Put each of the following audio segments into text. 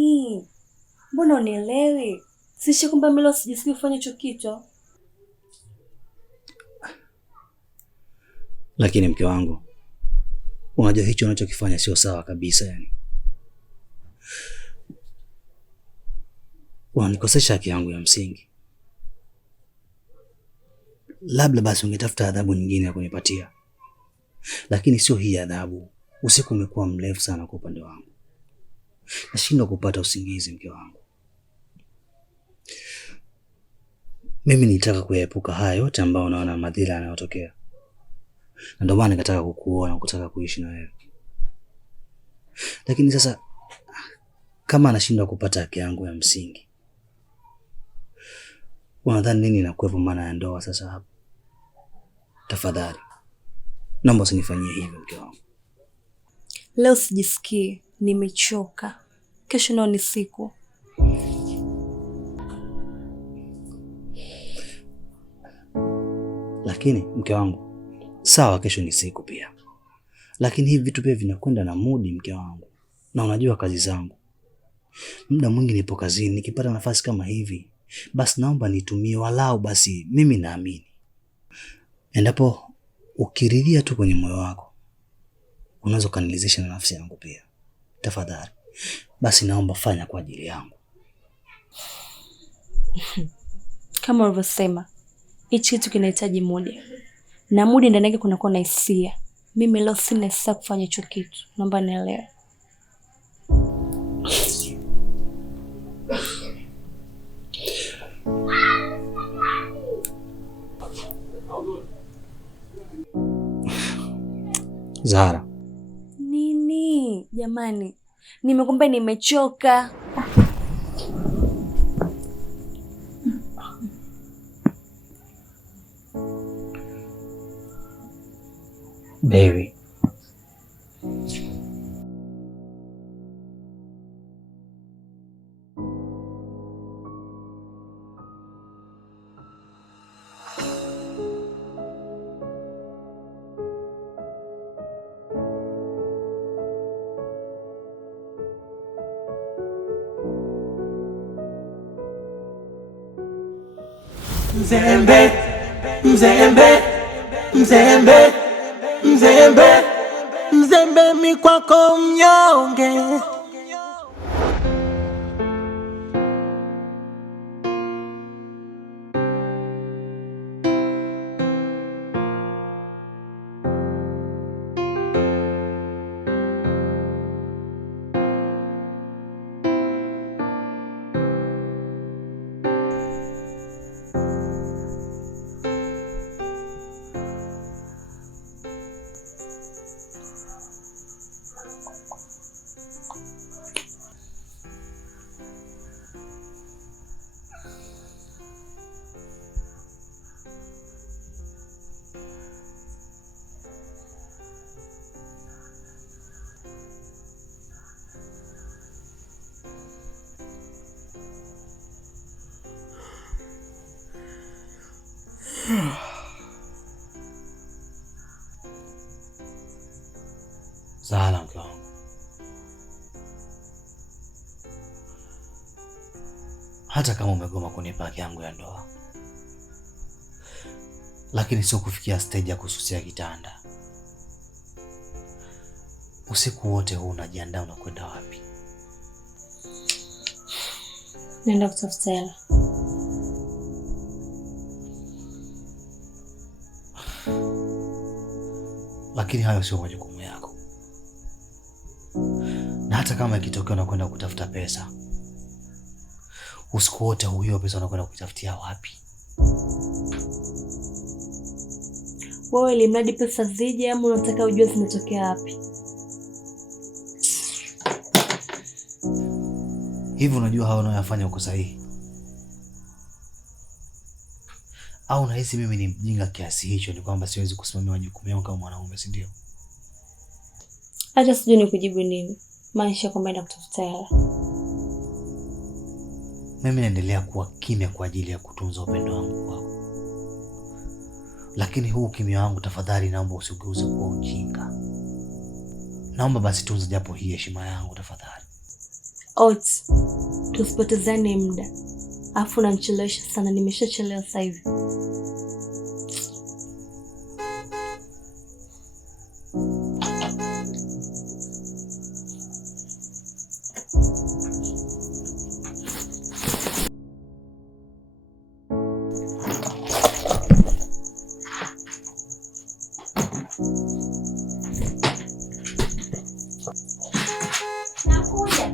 Nini? Mbona unielewi? Sisha kwamba mimi leo sijisikii kufanya hicho kitu. Lakini mke wangu, unajua hicho unachokifanya sio sawa kabisa yani. Unanikosesha haki yangu ya msingi. Labda basi ungetafuta adhabu nyingine ya kunipatia. Lakini sio hii adhabu. Usiku umekuwa mrefu sana kwa upande wangu. Nashindwa kupata usingizi mke wangu. Mimi nitaka kuepuka haya yote ambayo unaona madhila yanayotokea. Na ndio maana nikataka kukuona, kutaka kuishi na wewe. Lakini sasa kama anashindwa kupata haki yangu ya msingi, unadhani nini inakuwepo maana ya ndoa sasa hapa? Tafadhali naomba usinifanyie hivyo mke wangu. Leo sijisikii, nimechoka. Kesho nao ni siku. Lakini mke wangu, sawa kesho ni siku pia. Lakini hivi vitu pia vinakwenda na mudi mke wangu. Na unajua kazi zangu. Muda mwingi nipo kazini, nikipata nafasi kama hivi, basi naomba nitumie walau basi mimi naamini. Endapo ukiridhia tu kwenye moyo wako, unaweza kanilizisha na nafsi yangu pia. Tafadhali. Basi naomba fanya kwa ajili yangu. Kama ulivyosema, hichi kitu kinahitaji muda. Na muda ndani yake kunakuwa na hisia. Mimi leo sina hisia kufanya hicho kitu. Naomba nielewe. Zahara. Nini? Jamani, nimekwambia nimechoka. Baby. Mzembe, mzembe, mzembe, mzembe, mzembe mi kwako mnyonge. Zahara mke wangu. Hata kama umegoma kunipa haki yangu ya ndoa, lakini sio kufikia stage ya kususia kitanda. Usiku wote huu unajiandaa unakwenda wapi? Naenda kutafuta hela. Lakini hayo sio majukumu yako. Na hata kama ikitokea unakwenda kutafuta pesa, usiku wote huyo pesa unakwenda kutafutia wapi? Wewe ili mradi pesa zije ama unataka ujue zinatokea wapi? Hivi unajua hao unayofanya uko sahihi? Au unahisi mimi ni mjinga kiasi hicho ni kwamba siwezi kusimamia majukumu yangu kama mwanaume, si ndio? Hata sijui nikujibu nini. Maanisha kwamba naenda kutafuta hela. Mimi naendelea kuwa kimya kwa ajili ya kutunza upendo wangu kwako. Lakini huu kimya wangu tafadhali naomba usigeuze kuwa ujinga. Naomba basi tunza japo hii heshima yangu tafadhali. Oats, tusipotezane muda. Afu nanichelewesha sana, nimeshachelewa sasa hivi. Nakuja.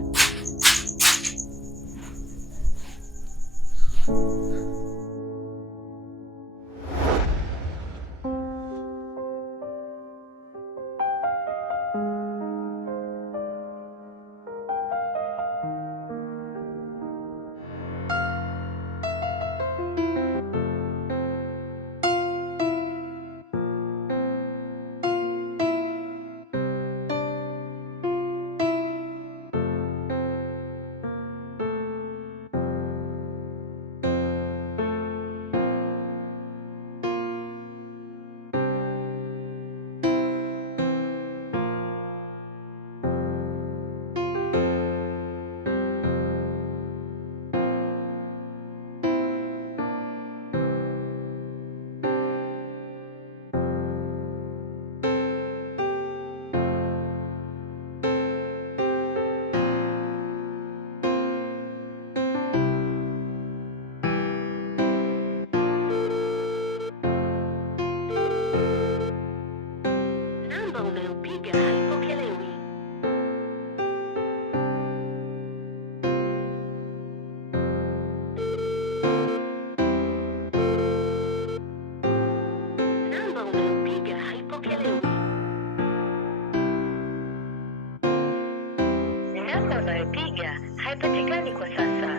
Haipatikani kwa sasa.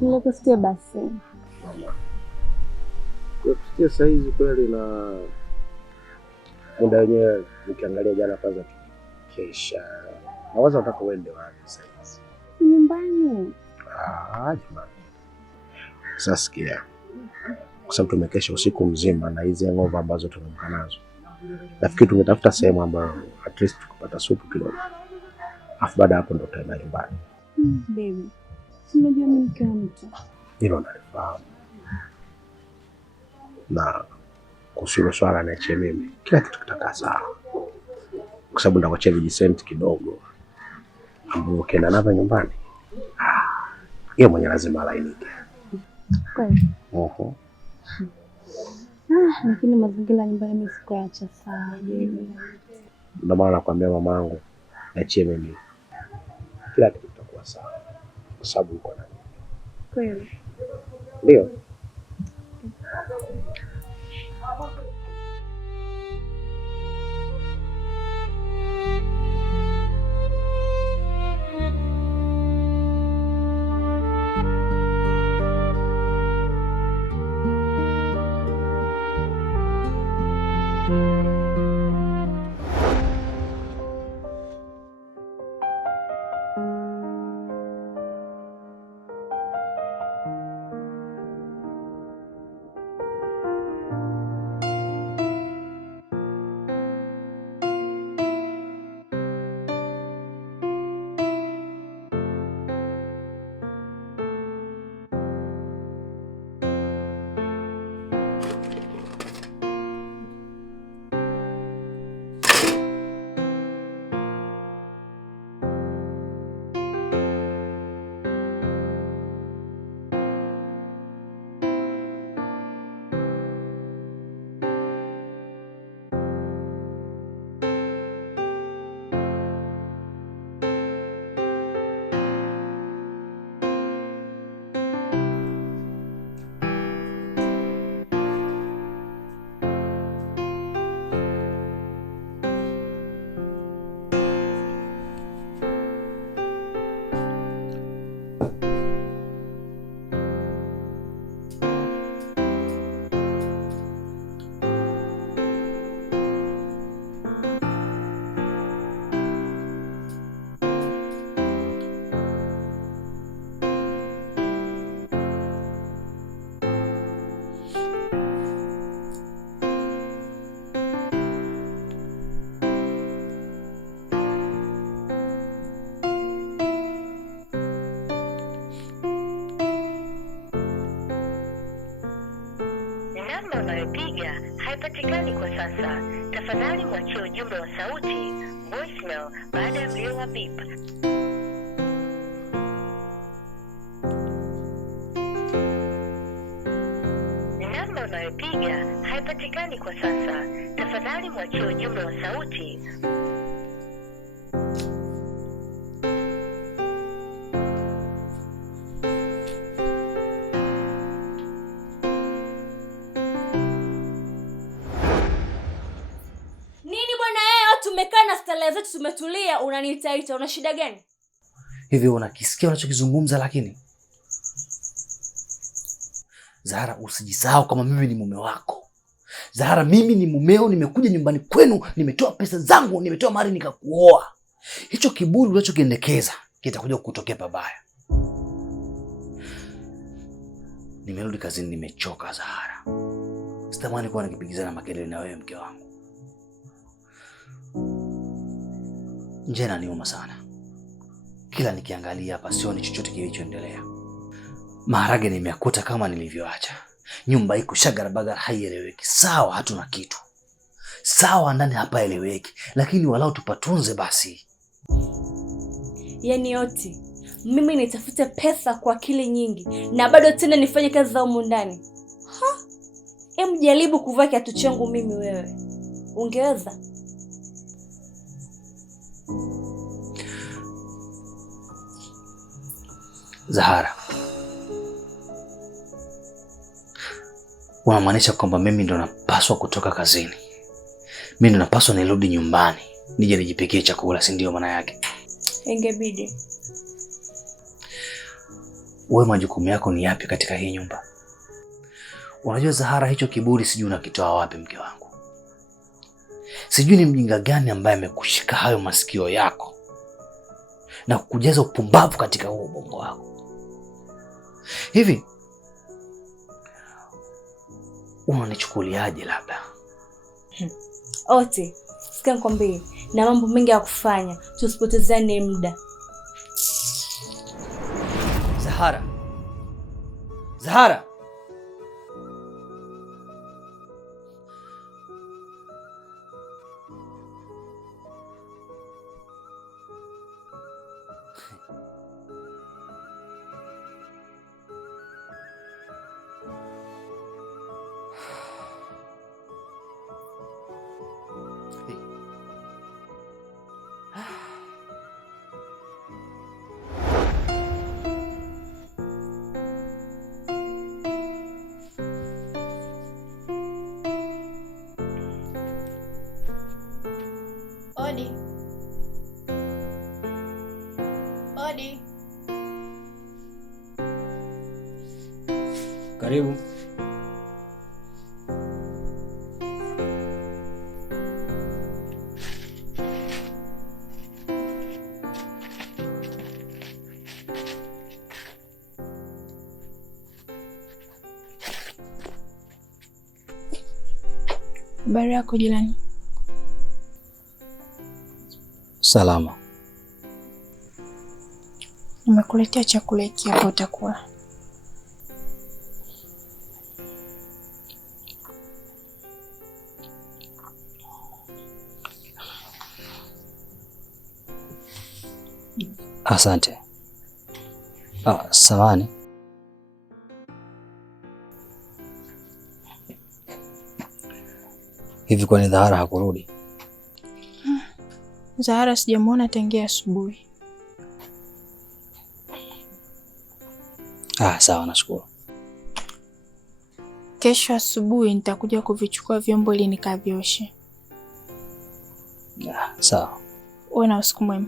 Nikusikia basi. Kusikia saizi kweli, na muda wenyewe ukiangalia jana kwanza kesha. Nawaza unataka uende wapi saizi? Nyumbani. Jamani. Sasa sikia. Kwa sababu tumekesha usiku mzima na hizi ng'ombe ambazo tumeamka nazo. Nafikiri tungetafuta sehemu ambayo at least tukapata supu kidogo. Afu baada hapo ndo tutaenda nyumbani. Baby. Unajua mimi kama mtu. Hilo nalifahamu. Na kuhusu swala niachie mimi. Kila kitu kitakaa sawa. Kwa sababu ndakuachia vijisenti kidogo ambao ukienda navyo nyumbani, yeye mwenye lazima alainike. Kweli? Lakini mazingira nyumbani mimi sikuacha sawa. Ndio maana nakwambia mamangu, niachie mimi. Kila kitu kitakuwa sawa. Kwa sababu uko na mimi. Kweli? Ndio. unayopiga haipatikani kwa sasa. Tafadhali mwachie ujumbe wa sauti voicemail baada ya mlio wa beep. Namba unayopiga haipatikani kwa sasa. Tafadhali mwachie ujumbe wa sauti. Tumekaa na stala zetu tumetulia, unaniitaita, una shida gani? Hivi unakisikia unachokizungumza? Lakini Zahara, usijisahau kama mimi ni mume wako. Zahara, mimi ni mumeo, nimekuja nyumbani kwenu, nimetoa pesa zangu, nimetoa mahari nikakuoa. Hicho kiburi unachokiendekeza kitakuja kukutokea pabaya. Nimerudi kazini, nimechoka Zahara. Sitamani kuwa nikipigizana makelele na wewe, mke wangu. Njaa inaniuma sana. Kila nikiangalia hapa sioni chochote kilichoendelea. Maharage nimeyakuta kama nilivyoacha. Nyumba iko shagarabagara, haieleweki. Sawa, hatuna kitu. Sawa, ndani hapa eleweki, lakini walau tupatunze basi. Yaani yote mimi nitafute pesa kwa akili nyingi na bado tena nifanye kazi za humu ndani. Jaribu kuvaa kiatu changu mimi, wewe ungeweza? Zahara, unamaanisha kwamba mimi ndo napaswa kutoka kazini? Mimi ndo napaswa nirudi nyumbani nije nijipikie chakula, si ndio maana yake? Ingebidi. Wewe majukumu yako ni yapi katika hii nyumba? Unajua Zahara, hicho kiburi sijui unakitoa wapi, mke wangu. Sijui ni mjinga gani ambaye amekushika hayo masikio yako na kukujaza upumbavu katika huo ubongo wako. Hivi unanichukuliaje labda? Ote, sikia nikwambie, na mambo mengi ya kufanya, tusipotezane muda. Zahara. Zahara. Odi. Odi. Karibu. Habari yako jirani? Salama. Nimekuletea chakula hiki hapo, utakula. Asante. Samahani. Hivi kwani Zahara hakurudi? Zahara sijamuona tangia asubuhi. Sawa, nashukuru. Kesho asubuhi nitakuja kuvichukua vyombo ili nikavioshe. Sawa. Uwe na usiku mwema.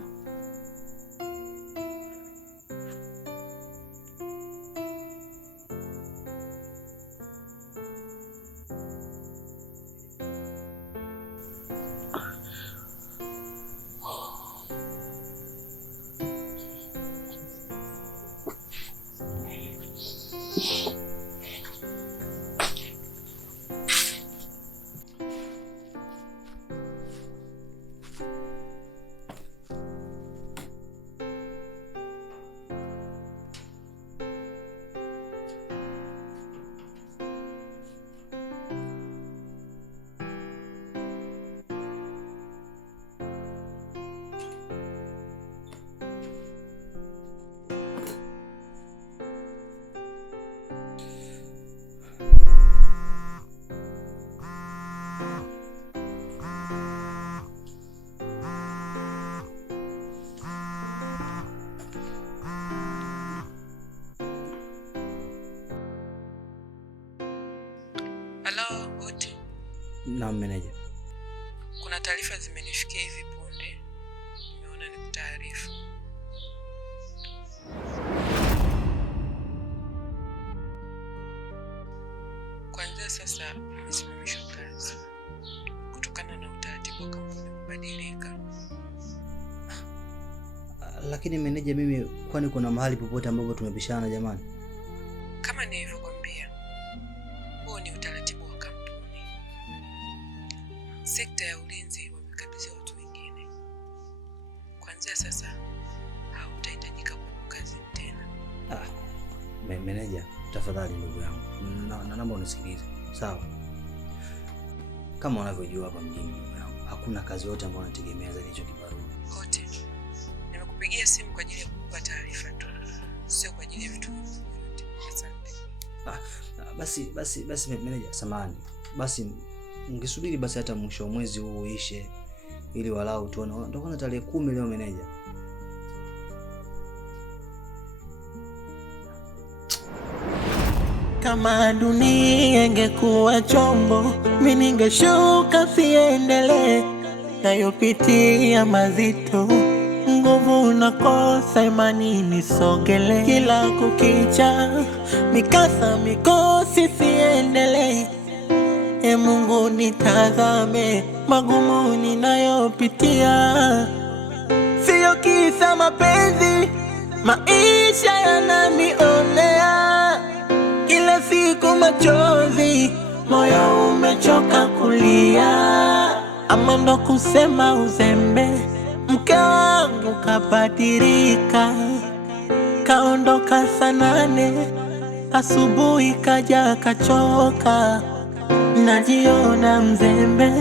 Na meneja, kuna taarifa zimenifikia hivi punde, nimeona nikutaarifu. Kuanzia sasa umesimamishwa kazi kutokana na utaratibu wa kampuni kubadilika. Lakini meneja, mimi kwani kuna mahali popote ambapo tumepishana jamani? Kama nilivyokuambia, huo ni utaratibu wa kampuni. Sekta ya ulinzi wamekabidhiwa watu wengine. Kuanzia sasa hautahitajika kuwa kazini tena. Meneja, tafadhali ndugu yangu, naomba unisikilize, sawa? Kama unavyojua hapa mjini ndugu yangu, hakuna kazi yote ambayo nategemea zaidi hicho kibarua. Kote nimekupigia simu kwa ajili ya kukupa taarifa tu, sio kwa ajili ya vitu vingine. Asante. Basi meneja, samahani. Basi ungesubiri basi hata mwisho wa mwezi huu uishe ili walau tuone. Ndio kwanza tarehe 10 leo meneja. Kama dunia ingekuwa chombo, mimi ningeshuka siendelee, nayopitia mazito, nguvu nakosa, imani nisogele, kila kukicha mikasa mikosi siendelee. Mungu nitazame magumu ninayopitia, sio kisa mapenzi, maisha yananionea kila siku machozi, moyo umechoka kulia. Ama ndo kusema uzembe, mke wangu kabadilika, kaondoka saa 8 asubuhi kaja kachoka. Najiona mzembe,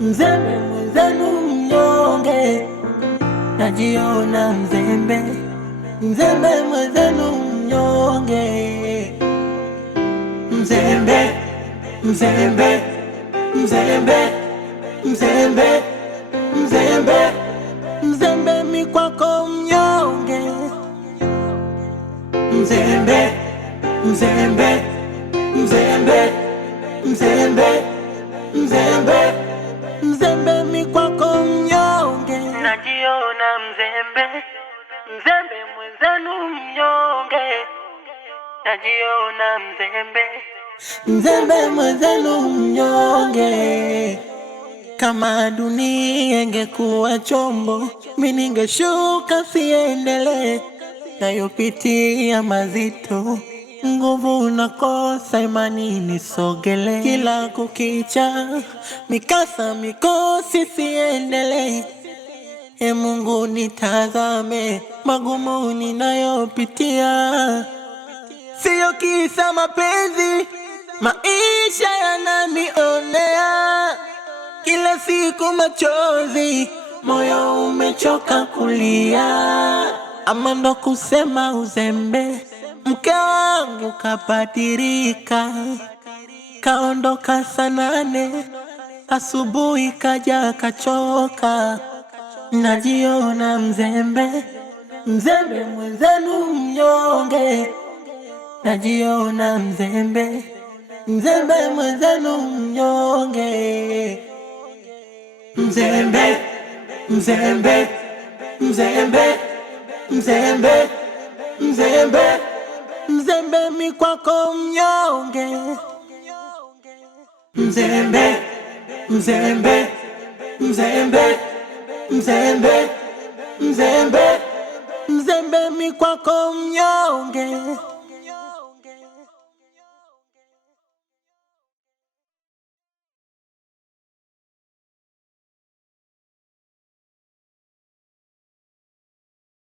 mzembe mwenzenu mnyonge. Najiona mzembe, mzembe mwenzenu mnyonge. Mzembe, mzembe, mzembe, mzembe, mzembe, mzembe mi kwako mnyonge. Mzembe, mzembe, mzembe, mzembe, mzembe, mzembe mi kwako mnyonge. Najiona mzembe, mzembe mwenzenu mnyonge. Najiona mzembe, mzembe mwenzenu mnyonge. Kama dunia ingekuwa chombo, mimi ningeshuka siendelee, nayopitia mazito, nguvu nakosa, imani nisogele, kila kukicha mikasa mikosi siendelee. Mungu nitazame magumu ninayopitia, sio kisa mapenzi, maisha yananionea kila siku machozi, moyo umechoka kulia. Ama ndo kusema uzembe, mke wangu kabadilika, kaondoka saa 8 asubuhi kaja kachoka. Najiona mzembe, mzembe mwenzenu mnyonge. Najiona mzembe, mzembe mwenzenu mnyonge. Mzembe, mzembe, mzembe, mzembe, mzembe, mzembe mi kwako mnyonge. Mzembe, mzembe, mzembe, mzembe, mzembe, mzembe mi kwako mnyonge.